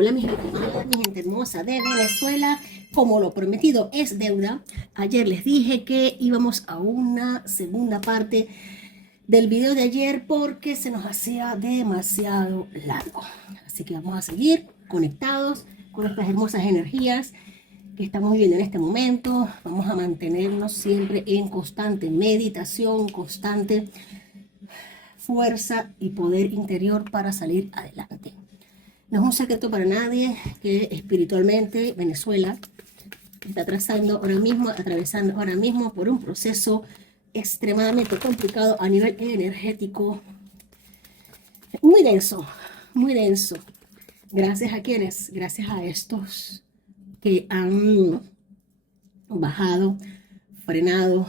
Hola mi gente amada, mi gente hermosa de Venezuela. Como lo prometido es deuda, ayer les dije que íbamos a una segunda parte del video de ayer porque se nos hacía demasiado largo. Así que vamos a seguir conectados con estas hermosas energías que estamos viviendo en este momento. Vamos a mantenernos siempre en constante meditación, constante fuerza y poder interior para salir adelante. No es un secreto para nadie que espiritualmente Venezuela está atravesando ahora mismo por un proceso extremadamente complicado a nivel energético, muy denso, muy denso. Gracias a quienes, gracias a estos que han bajado, frenado,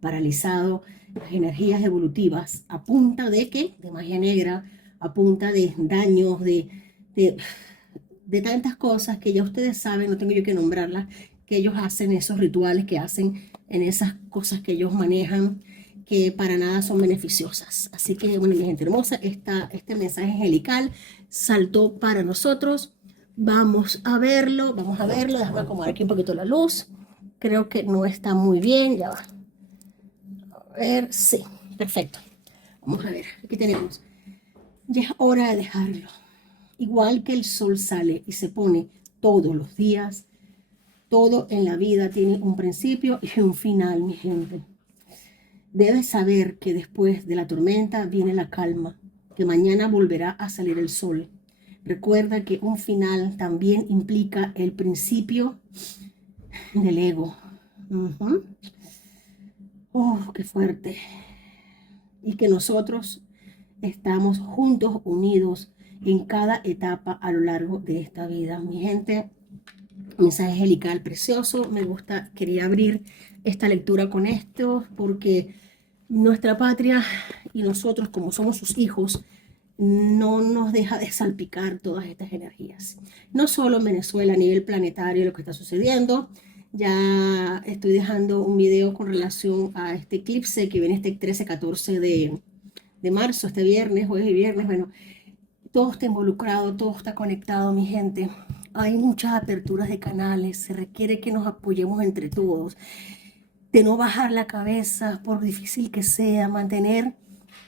paralizado las energías evolutivas a punta de ¿qué? De magia negra, a punta de daños, de, de tantas cosas que ya ustedes saben, no tengo yo que nombrarlas, que ellos hacen, esos rituales que hacen en esas cosas que ellos manejan, que para nada son beneficiosas. Así que, bueno, mi gente hermosa, este mensaje angelical saltó para nosotros. Vamos a verlo, déjame acomodar aquí un poquito la luz. Creo que no está muy bien, ya va. A ver, sí, perfecto. Vamos a ver, aquí tenemos. Ya es hora de dejarlo. Igual que el sol sale y se pone todos los días, todo en la vida tiene un principio y un final, mi gente. Debes saber que después de la tormenta viene la calma, que mañana volverá a salir el sol. Recuerda que un final también implica el principio del ego. Qué fuerte. Y que nosotros estamos juntos, unidos en cada etapa a lo largo de esta vida. Mi gente, mensaje angelical precioso. Me gusta, quería abrir esta lectura con esto porque nuestra patria y nosotros como somos sus hijos no nos deja de salpicar todas estas energías. No solo en Venezuela, a nivel planetario lo que está sucediendo. Ya estoy dejando un video con relación a este eclipse que viene este 13-14 de marzo, este viernes, jueves y viernes. Bueno, todo está involucrado, todo está conectado, mi gente. Hay muchas aperturas de canales, se requiere que nos apoyemos entre todos, de no bajar la cabeza, por difícil que sea, mantener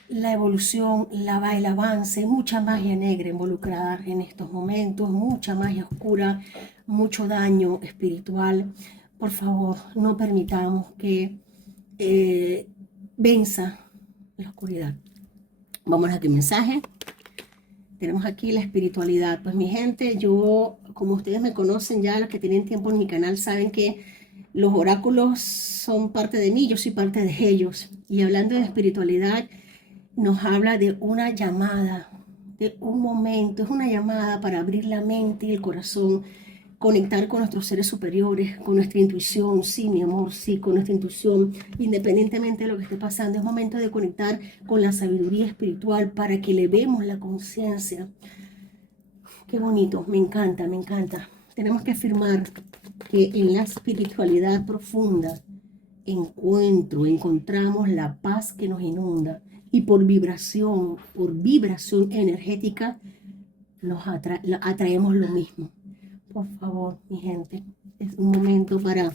la evolución, el avance, mucha magia negra involucrada en estos momentos, mucha magia oscura, mucho daño espiritual. Por favor, no permitamos que venza la oscuridad. Vamos a aquel mensaje. Tenemos aquí la espiritualidad. Pues mi gente, yo, como ustedes me conocen ya, los que tienen tiempo en mi canal, saben que los oráculos son parte de mí, yo soy parte de ellos. Y hablando de espiritualidad, nos habla de una llamada, de un momento, es una llamada para abrir la mente y el corazón, conectar con nuestros seres superiores, con nuestra intuición, sí, mi amor, sí, con nuestra intuición, independientemente de lo que esté pasando. Es momento de conectar con la sabiduría espiritual para que elevemos la conciencia. Qué bonito, me encanta, me encanta. Tenemos que afirmar que en la espiritualidad profunda encontramos la paz que nos inunda y por vibración energética, atraemos lo mismo. Por favor, mi gente, es un momento para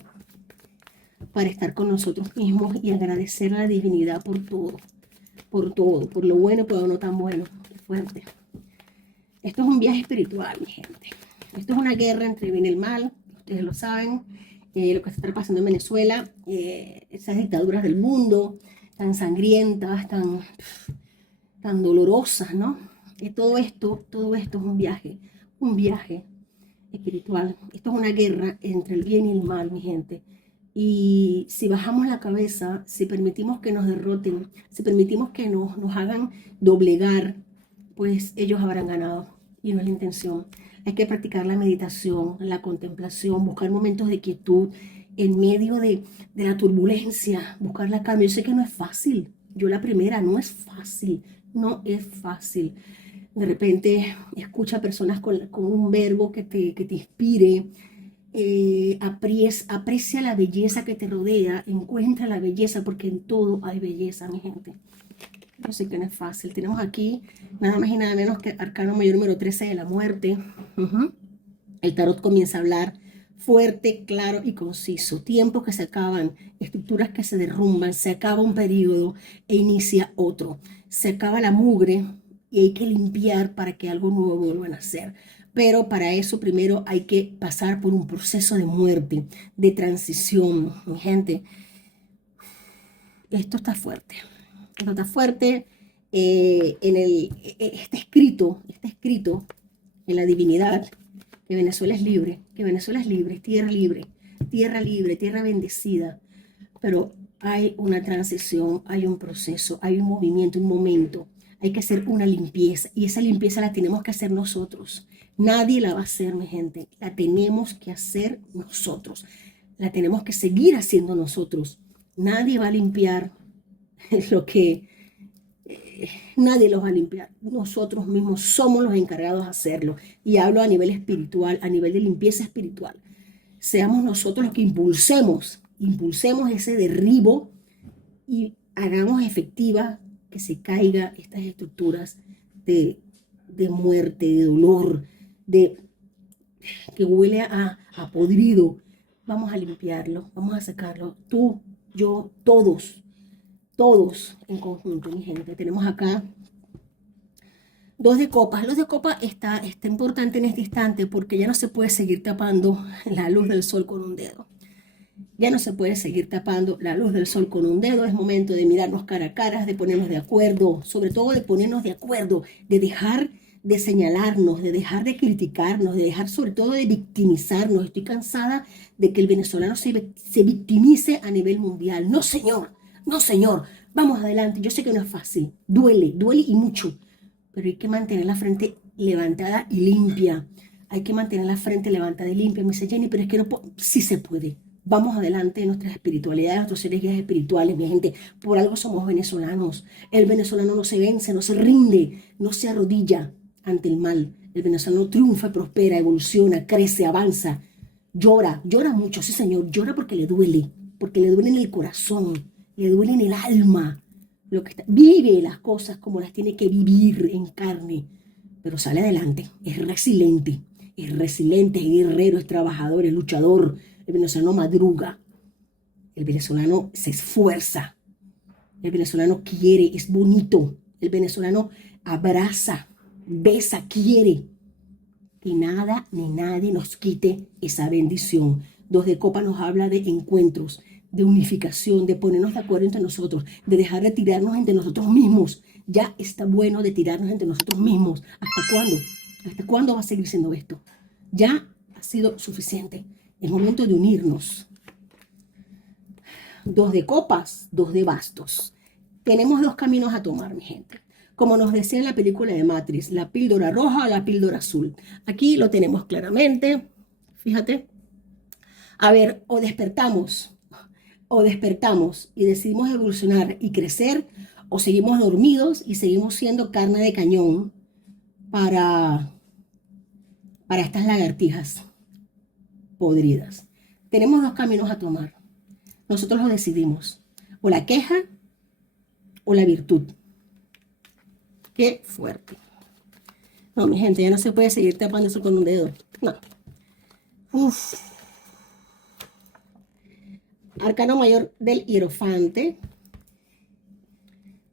estar con nosotros mismos y agradecer a la divinidad por todo, por lo bueno y por lo no tan bueno. Qué fuerte. Esto es un viaje espiritual, mi gente. Esto es una guerra entre el bien y el mal, ustedes lo saben. Lo que está pasando en Venezuela, esas dictaduras del mundo, tan sangrientas, tan dolorosas, ¿no? Todo esto es un viaje espiritual. Esto es una guerra entre el bien y el mal, mi gente. Y si bajamos la cabeza, si permitimos que nos derroten, si permitimos que nos hagan doblegar, pues ellos habrán ganado. Y no es la intención. Hay que practicar la meditación, la contemplación, buscar momentos de quietud en medio de la turbulencia, buscar la calma. Yo sé que no es fácil. Yo la primera, no es fácil. No es fácil. De repente escucha personas con un verbo que te inspire. Aprecia la belleza que te rodea, encuentra la belleza, porque en todo hay belleza, mi gente. Yo sé que no es fácil. Tenemos aquí nada más y nada menos que arcano mayor número 13 de la muerte. El tarot comienza a hablar fuerte, claro y conciso. Tiempos que se acaban, estructuras que se derrumban, se acaba un periodo e inicia otro. Se acaba la mugre y hay que limpiar para que algo nuevo vuelva a nacer. Pero para eso primero hay que pasar por un proceso de muerte, de transición. Mi gente, esto está fuerte. Esto está fuerte. Está escrito en la divinidad que Venezuela es libre, tierra libre, tierra bendecida. Pero hay una transición, hay un proceso, hay un movimiento, un momento. Hay que hacer una limpieza y esa limpieza la tenemos que hacer nosotros. Nadie la va a hacer, mi gente. La tenemos que hacer nosotros. La tenemos que seguir haciendo nosotros. Nadie va a limpiar lo que nadie los va a limpiar. Nosotros mismos somos los encargados de hacerlo. Y hablo a nivel espiritual, a nivel de limpieza espiritual. Seamos nosotros los que impulsemos ese derribo y hagamos efectiva que se caiga estas estructuras de muerte, de dolor, que huele a podrido. Vamos a limpiarlo, vamos a sacarlo. Tú, yo, todos en conjunto, mi gente. Tenemos acá 2 de copas. Los de copas está importante en este instante porque ya no se puede seguir tapando la luz del sol con un dedo. Ya no se puede seguir tapando la luz del sol con un dedo. Es momento de mirarnos cara a cara, de ponernos de acuerdo, sobre todo de ponernos de acuerdo, de dejar de señalarnos, de dejar de criticarnos, de dejar sobre todo de victimizarnos. Estoy cansada de que el venezolano se victimice a nivel mundial. No, señor, no, señor. Vamos adelante. Yo sé que no es fácil. Duele y mucho. Pero hay que mantener la frente levantada y limpia. Hay que mantener la frente levantada y limpia. Me dice Jenny, pero es que no puedo. Sí se puede. Vamos adelante en nuestras espiritualidades, nuestros seres guías espirituales, mi gente. Por algo somos venezolanos. El venezolano no se vence, no se rinde, no se arrodilla ante el mal. El venezolano triunfa, prospera, evoluciona, crece, avanza. Llora mucho, sí señor. Llora porque le duele en el corazón, le duele en el alma. Vive las cosas como las tiene que vivir en carne, pero sale adelante, es resiliente, es guerrero, es trabajador, es luchador. El venezolano madruga, el venezolano se esfuerza, el venezolano quiere, es bonito, el venezolano abraza, besa, quiere. Que nada ni nadie nos quite esa bendición. 2 de copa nos habla de encuentros, de unificación, de ponernos de acuerdo entre nosotros, de dejar de tirarnos entre nosotros mismos. Ya está bueno de tirarnos entre nosotros mismos. ¿Hasta cuándo? ¿Hasta cuándo va a seguir siendo esto? Ya ha sido suficiente. Es momento de unirnos. 2 de copas, 2 de bastos. Tenemos 2 caminos a tomar, mi gente. Como nos decía en la película de Matrix, la píldora roja o la píldora azul. Aquí lo tenemos claramente. Fíjate. A ver, o despertamos y decidimos evolucionar y crecer, o seguimos dormidos y seguimos siendo carne de cañón para estas lagartijas podridas. Tenemos 2 caminos a tomar. Nosotros lo decidimos. O la queja o la virtud. Qué fuerte. No, mi gente, ya no se puede seguir tapando eso con un dedo. No. Uf. Arcano mayor del hierofante.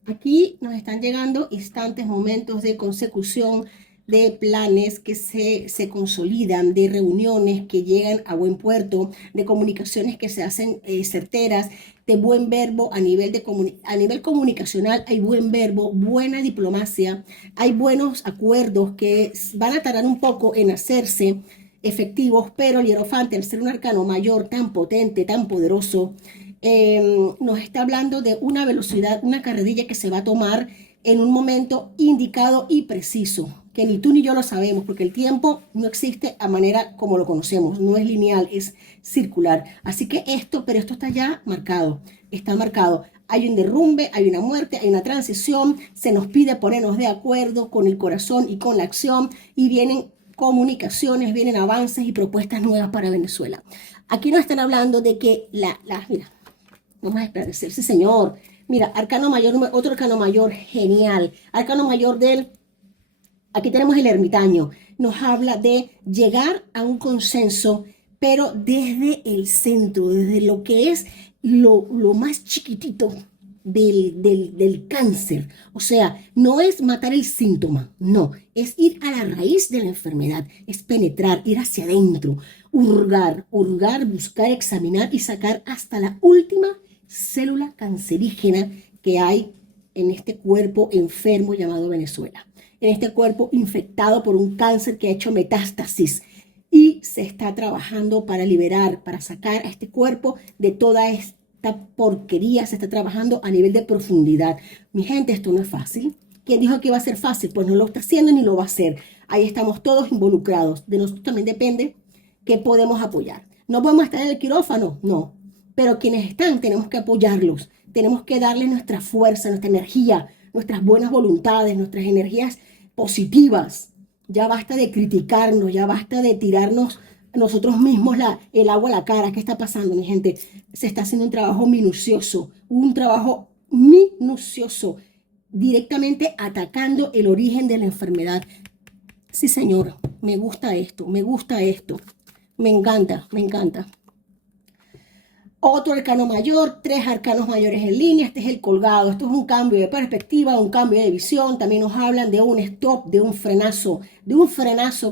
Aquí nos están llegando instantes, momentos de consecución, de planes que se consolidan, de reuniones que llegan a buen puerto, de comunicaciones que se hacen certeras, de buen verbo a nivel comunicacional. Hay buen verbo, buena diplomacia, hay buenos acuerdos que van a tardar un poco en hacerse efectivos, pero el hierofante, al ser un arcano mayor tan potente, tan poderoso, nos está hablando de una velocidad, una carrerilla que se va a tomar en un momento indicado y preciso, que ni tú ni yo lo sabemos, porque el tiempo no existe a manera como lo conocemos, no es lineal, es circular. Así que esto está ya marcado, está marcado. Hay un derrumbe, hay una muerte, hay una transición, se nos pide ponernos de acuerdo con el corazón y con la acción, y vienen comunicaciones, vienen avances y propuestas nuevas para Venezuela. Aquí nos están hablando de que mira, vamos a esclarecer, sí señor. Mira, arcano mayor, otro arcano mayor, genial. Arcano mayor aquí tenemos el ermitaño, nos habla de llegar a un consenso, pero desde el centro, desde lo que es lo más chiquitito del cáncer. O sea, no es matar el síntoma, no, es ir a la raíz de la enfermedad, es penetrar, ir hacia adentro, hurgar, buscar, examinar y sacar hasta la última célula cancerígena que hay en este cuerpo enfermo llamado Venezuela, en este cuerpo infectado por un cáncer que ha hecho metástasis y se está trabajando para liberar, para sacar a este cuerpo de toda esta porquería. Se está trabajando a nivel de profundidad. Mi gente, esto no es fácil. ¿Quién dijo que iba a ser fácil? Pues no lo está haciendo ni lo va a hacer. Ahí estamos todos involucrados. De nosotros también depende qué podemos apoyar. ¿No podemos estar en el quirófano? No. Pero quienes están, tenemos que apoyarlos. Tenemos que darles nuestra fuerza, nuestra energía, nuestras buenas voluntades, nuestras energías positivas. Ya basta de criticarnos, ya basta de tirarnos a nosotros mismos el agua a la cara. ¿Qué está pasando, mi gente? Se está haciendo un trabajo minucioso, directamente atacando el origen de la enfermedad. Sí, señor, me gusta esto, me gusta esto. Me encanta, me encanta. Otro arcano mayor, 3 arcanos mayores en línea. Este es el colgado. Esto es un cambio de perspectiva, un cambio de visión. También nos hablan de un stop, de un frenazo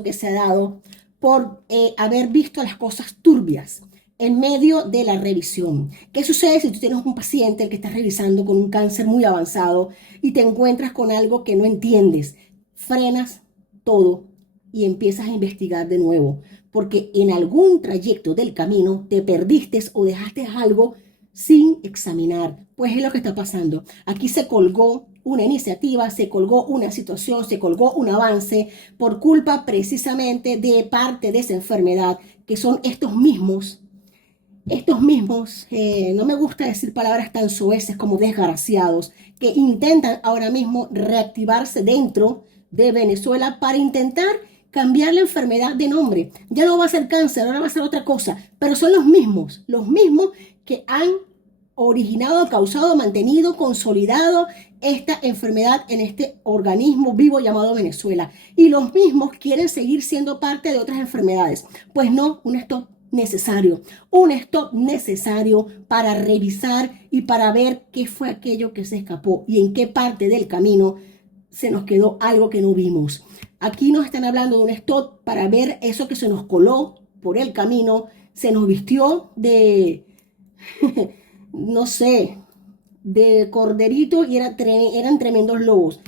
que se ha dado por haber visto las cosas turbias en medio de la revisión. ¿Qué sucede si tú tienes un paciente el que estás revisando con un cáncer muy avanzado y te encuentras con algo que no entiendes? Frenas todo y empiezas a investigar de nuevo, porque en algún trayecto del camino te perdiste o dejaste algo sin examinar. Pues es lo que está pasando. Aquí se colgó una iniciativa, se colgó una situación, se colgó un avance por culpa precisamente de parte de esa enfermedad, que son estos mismos, no me gusta decir palabras tan soeces como desgraciados, que intentan ahora mismo reactivarse dentro de Venezuela para intentar cambiar la enfermedad de nombre. Ya no va a ser cáncer, ahora va a ser otra cosa, pero son los mismos que han originado, causado, mantenido, consolidado esta enfermedad en este organismo vivo llamado Venezuela. Y los mismos quieren seguir siendo parte de otras enfermedades. Pues no, un stop necesario para revisar y para ver qué fue aquello que se escapó y en qué parte del camino se nos quedó algo que no vimos. Aquí nos están hablando de un stop para ver eso que se nos coló por el camino, se nos vistió de, no sé, de corderito y eran tremendos lobos.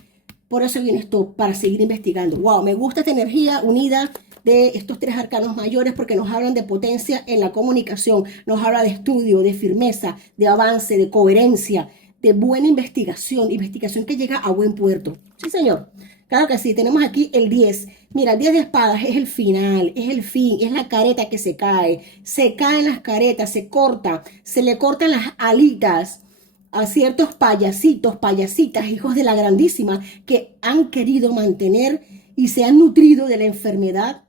Por eso viene esto, para seguir investigando. Wow, me gusta esta energía unida de estos 3 arcanos mayores porque nos hablan de potencia en la comunicación, nos habla de estudio, de firmeza, de avance, de coherencia, de buena investigación que llega a buen puerto. Sí, señor. Claro que sí, tenemos aquí el 10. Mira, el 10 de espadas es el final, es el fin, es la careta que se caen las caretas, se corta, se le cortan las alitas a ciertos payasitos, payasitas, hijos de la grandísima, que han querido mantener y se han nutrido de la enfermedad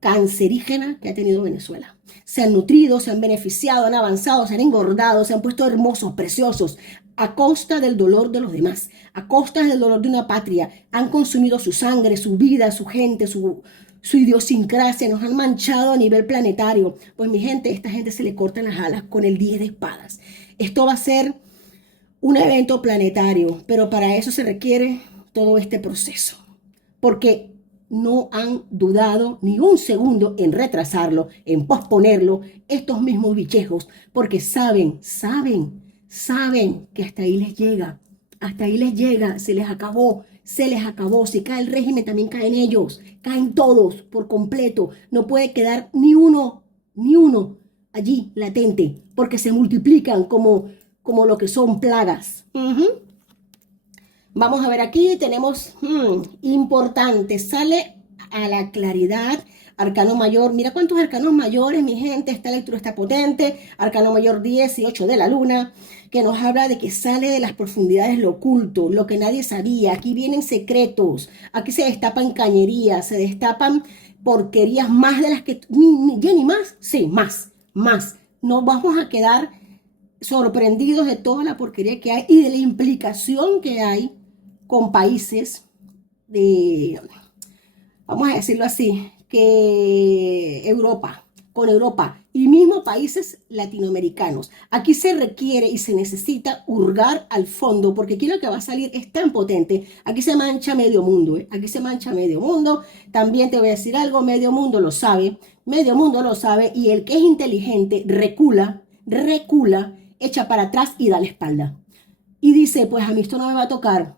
cancerígena que ha tenido Venezuela. Se han nutrido, se han beneficiado, han avanzado, se han engordado, se han puesto hermosos, preciosos, a costa del dolor de los demás, a costa del dolor de una patria. Han consumido su sangre, su vida, su gente, su idiosincrasia, nos han manchado a nivel planetario. Pues mi gente, esta gente se le cortan las alas con el 10 de espadas. Esto va a ser un evento planetario, pero para eso se requiere todo este proceso, porque no han dudado ni un segundo en retrasarlo, en posponerlo, estos mismos bichejos, porque saben que hasta ahí les llega, se les acabó, si cae el régimen también caen ellos, caen todos por completo, no puede quedar ni uno allí latente, porque se multiplican como lo que son plagas. Vamos a ver aquí, tenemos importante, sale a la claridad, arcano mayor. Mira cuántos arcanos mayores, mi gente, esta lectura está potente. Arcano mayor 18 de la luna, que nos habla de que sale de las profundidades lo oculto, lo que nadie sabía. Aquí vienen secretos, aquí se destapan cañerías, se destapan porquerías más de las que... ¿Ni más? Sí, más. Nos vamos a quedar sorprendidos de toda la porquería que hay y de la implicación que hay con países vamos a decirlo así, que Europa, con Europa y mismo países latinoamericanos. Aquí se requiere y se necesita hurgar al fondo, porque aquí lo que va a salir es tan potente. Aquí se mancha medio mundo, ¿eh? Aquí se mancha medio mundo. También te voy a decir algo, medio mundo lo sabe, y el que es inteligente recula, echa para atrás y da la espalda. Y dice, pues a mí esto no me va a tocar.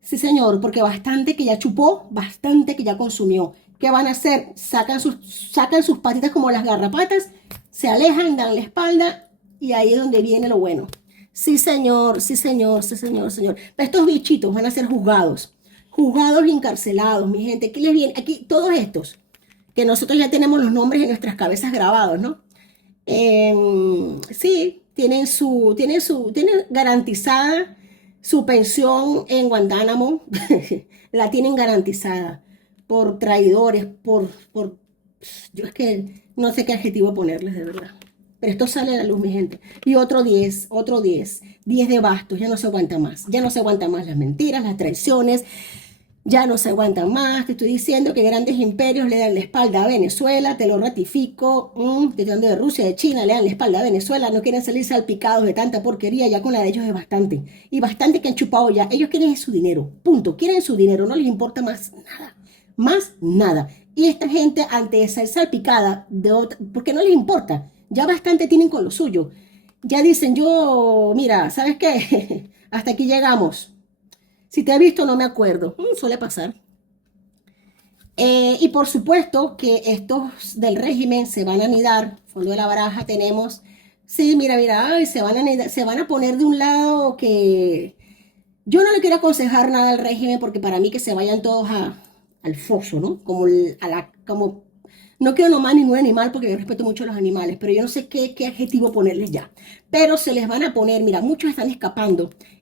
Sí, señor, porque bastante que ya chupó, bastante que ya consumió. ¿Qué van a hacer? Sacan sus patitas como las garrapatas, se alejan, dan la espalda y ahí es donde viene lo bueno. Sí, señor, sí, señor, sí, señor, señor. Estos bichitos van a ser juzgados y encarcelados, mi gente. ¿Qué les viene? Aquí, todos estos, que nosotros ya tenemos los nombres en nuestras cabezas grabados, ¿no? Sí, tienen garantizada su pensión en Guantánamo, la tienen garantizada por traidores, yo es que no sé qué adjetivo ponerles de verdad. Pero esto sale a la luz, mi gente. Y otro 10 de bastos, ya no se aguanta más. Ya no se aguantan más las mentiras, las traiciones, ya no se aguantan más. Te estoy diciendo que grandes imperios le dan la espalda a Venezuela, te lo ratifico. Te estoy hablando de Rusia, de China, le dan la espalda a Venezuela, no quieren salir salpicados de tanta porquería, ya con la de ellos es bastante. Y bastante que han chupado ya. Ellos quieren su dinero, punto. Quieren su dinero, no les importa más nada. Más nada. Y esta gente, ante ser salpicada, porque no les importa, ya bastante tienen con lo suyo. Ya dicen, yo, mira, ¿sabes qué? Hasta aquí llegamos. Si te he visto, no me acuerdo. Suele pasar. Y por supuesto que estos del régimen se van a anidar. Fondo de la baraja tenemos. Sí, mira, ay, se van a poner de un lado que yo no le quiero aconsejar nada al régimen porque para mí que se vayan todos al foso, ¿no? Como no quiero nomás ningún animal porque yo respeto mucho a los animales, pero yo no sé qué adjetivo ponerles ya. Pero se les van a poner, mira, muchos están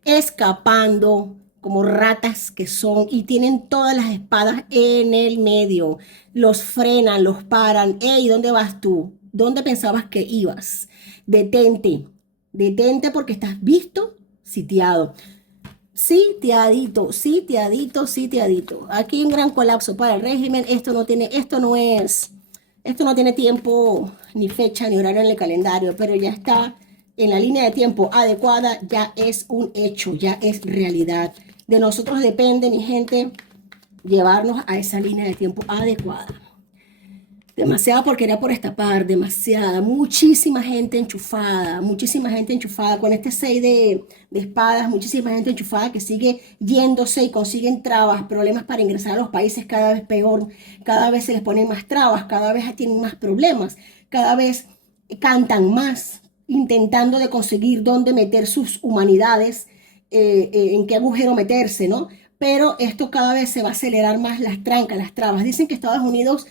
escapando como ratas que son y tienen todas las espadas en el medio. Los frenan, los paran. Ey, ¿dónde vas tú? ¿Dónde pensabas que ibas? Detente, detente porque estás visto, sitiado. Sitiadito, sitiadito, sitiadito. Aquí un gran colapso para el régimen. Esto no tiene tiempo, ni fecha, ni horario en el calendario, pero ya está en la línea de tiempo adecuada, ya es un hecho, ya es realidad. De nosotros depende, mi gente, llevarnos a esa línea de tiempo adecuada. Demasiada porquería por estapar, demasiada, muchísima gente enchufada con este 6 de espadas, muchísima gente enchufada que sigue yéndose y consiguen trabas, problemas para ingresar a los países cada vez peor, cada vez se les ponen más trabas, cada vez tienen más problemas, cada vez cantan más, intentando de conseguir dónde meter sus humanidades, en qué agujero meterse, ¿no? Pero esto cada vez se va a acelerar más las trancas, las trabas. Dicen que Estados Unidos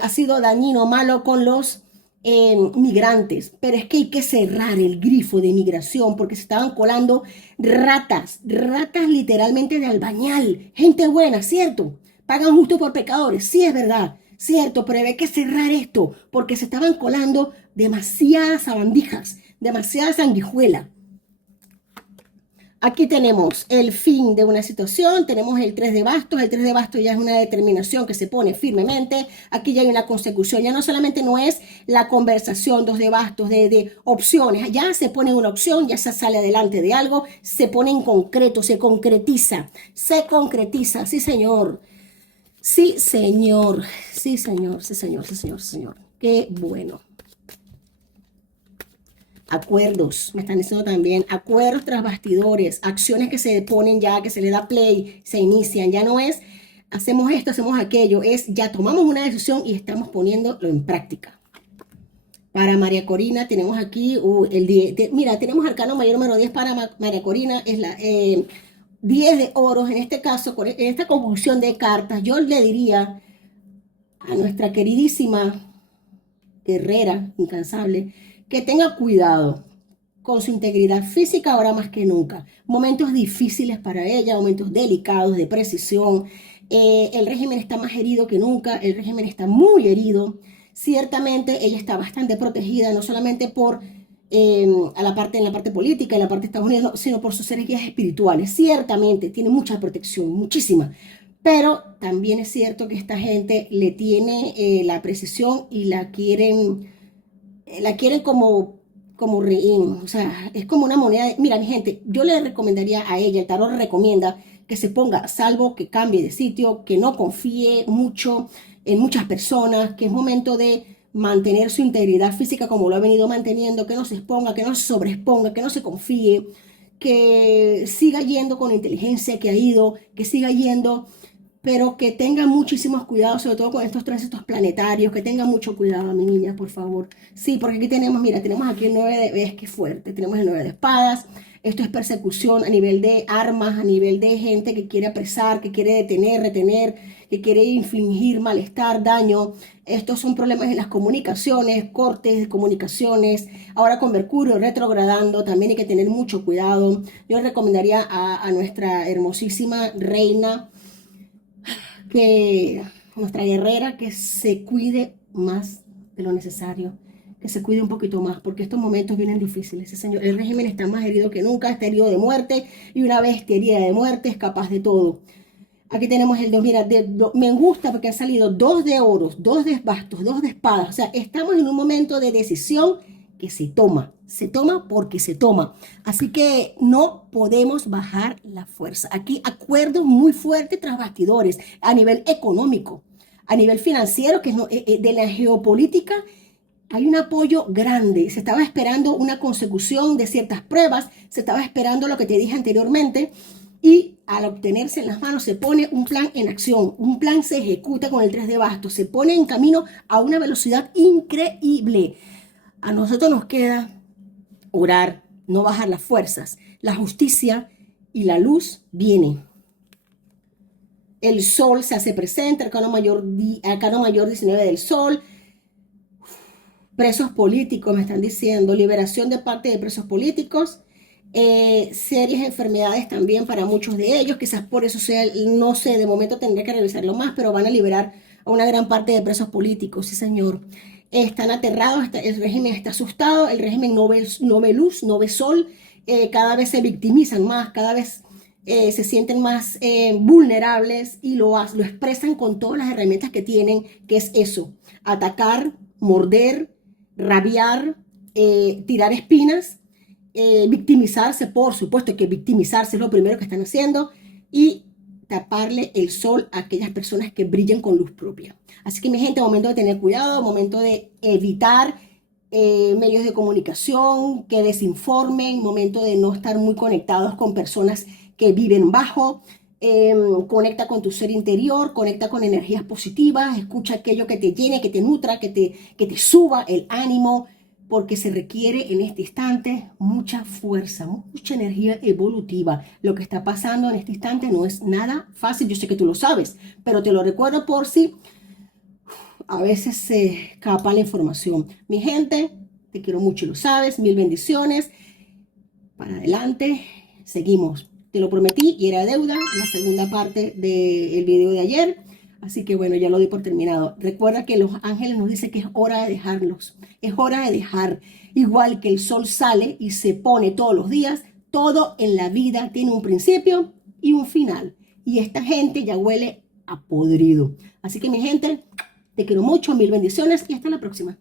ha sido dañino, malo con los migrantes, pero es que hay que cerrar el grifo de inmigración porque se estaban colando ratas literalmente de albañal, gente buena, ¿cierto? Pagan justo por pecadores, sí es verdad, cierto, pero hay que cerrar esto porque se estaban colando demasiadas sabandijas, demasiada sanguijuela. Aquí tenemos el fin de una situación, tenemos el 3 de bastos, el 3 de bastos ya es una determinación que se pone firmemente, aquí ya hay una consecución, ya no solamente no es la conversación, 2 de bastos, de opciones, ya se pone una opción, ya se sale adelante de algo, se pone en concreto, se concretiza, sí señor, sí señor, sí señor, sí señor, sí señor, sí señor, qué bueno. Acuerdos, me están diciendo también, acuerdos tras bastidores, acciones que se ponen ya, que se le da play, se inician, ya no es hacemos esto, hacemos aquello, es ya tomamos una decisión y estamos poniéndolo en práctica. Para María Corina tenemos aquí mira, tenemos arcano mayor número 10 para María Corina, es la 10 de oros, en este caso, en esta conjunción de cartas, yo le diría a nuestra queridísima guerrera incansable, que tenga cuidado con su integridad física ahora más que nunca. Momentos difíciles para ella, momentos delicados, de precisión. El régimen está más herido que nunca, el régimen está muy herido. Ciertamente ella está bastante protegida, no solamente por en la parte política, en la parte de Estados Unidos, sino por sus seres guías espirituales. Ciertamente tiene mucha protección, muchísima. Pero también es cierto que esta gente le tiene la precisión y la quieren como rehén, o sea, es como una moneda. Mira, mi gente, yo le recomendaría a ella, el tarot recomienda que se ponga a salvo, que cambie de sitio, que no confíe mucho en muchas personas, que es momento de mantener su integridad física como lo ha venido manteniendo, que no se exponga, que no se sobreexponga, que no se confíe, que siga yendo con la inteligencia que ha ido, que siga yendo, pero que tenga muchísimos cuidados, sobre todo con estos tránsitos planetarios, que tenga mucho cuidado, mi niña, por favor. Sí, porque aquí tenemos, mira, tenemos aquí el 9 de, ves que fuerte, tenemos el 9 de espadas. Esto es persecución a nivel de armas, a nivel de gente que quiere apresar, que quiere detener, retener, que quiere infligir malestar, daño. Estos son problemas en las comunicaciones, cortes de comunicaciones. Ahora con Mercurio retrogradando, también hay que tener mucho cuidado. Yo recomendaría a nuestra hermosísima reina, que nuestra guerrera, que se cuide más de lo necesario, que se cuide un poquito más, porque estos momentos vienen difíciles. Sí, señor, el régimen está más herido que nunca, está herido de muerte, y una bestia herida de muerte es capaz de todo. Aquí tenemos el 2, mira, me gusta porque han salido 2 de oros, 2 de bastos, 2 de espadas. O sea, estamos en un momento de decisión que se toma porque se toma. Así que no podemos bajar la fuerza. Aquí acuerdos muy fuertes tras bastidores, a nivel económico, a nivel financiero, que es de la geopolítica. Hay un apoyo grande. Se estaba esperando una consecución de ciertas pruebas, se estaba esperando lo que te dije anteriormente, y al obtenerse en las manos se pone un plan en acción, un plan se ejecuta con el 3 de bastos, se pone en camino a una velocidad increíble. A nosotros nos queda orar, no bajar las fuerzas. La justicia y la luz viene. El sol se hace presente, arcano mayor 19 del sol. Presos políticos, me están diciendo, liberación de parte de presos políticos. Serias enfermedades también para muchos de ellos, quizás por eso sea, no sé, de momento tendría que revisarlo más, pero van a liberar a una gran parte de presos políticos, sí señor. Están aterrados, el régimen está asustado, el régimen no ve luz, no ve sol, cada vez se victimizan más, cada vez se sienten más vulnerables, y lo expresan con todas las herramientas que tienen, que es eso: atacar, morder, rabiar, tirar espinas, victimizarse. Por supuesto que victimizarse es lo primero que están haciendo, y taparle el sol a aquellas personas que brillan con luz propia. Así que, mi gente, momento de tener cuidado, momento de evitar medios de comunicación que desinformen, momento de no estar muy conectados con personas que viven bajo. Conecta con tu ser interior, conecta con energías positivas, escucha aquello que te llene, que te nutra, que te suba el ánimo, porque se requiere en este instante mucha fuerza, mucha energía evolutiva. Lo que está pasando en este instante no es nada fácil, yo sé que tú lo sabes, pero te lo recuerdo por si a veces se escapa la información. Mi gente, te quiero mucho y lo sabes, mil bendiciones, para adelante, seguimos. Te lo prometí y era deuda, la segunda parte del video de ayer. Así que bueno, ya lo di por terminado. Recuerda que los ángeles nos dicen que es hora de dejarlos. Es hora de dejar. Igual que el sol sale y se pone todos los días, todo en la vida tiene un principio y un final. Y esta gente ya huele a podrido. Así que, mi gente, te quiero mucho, mil bendiciones y hasta la próxima.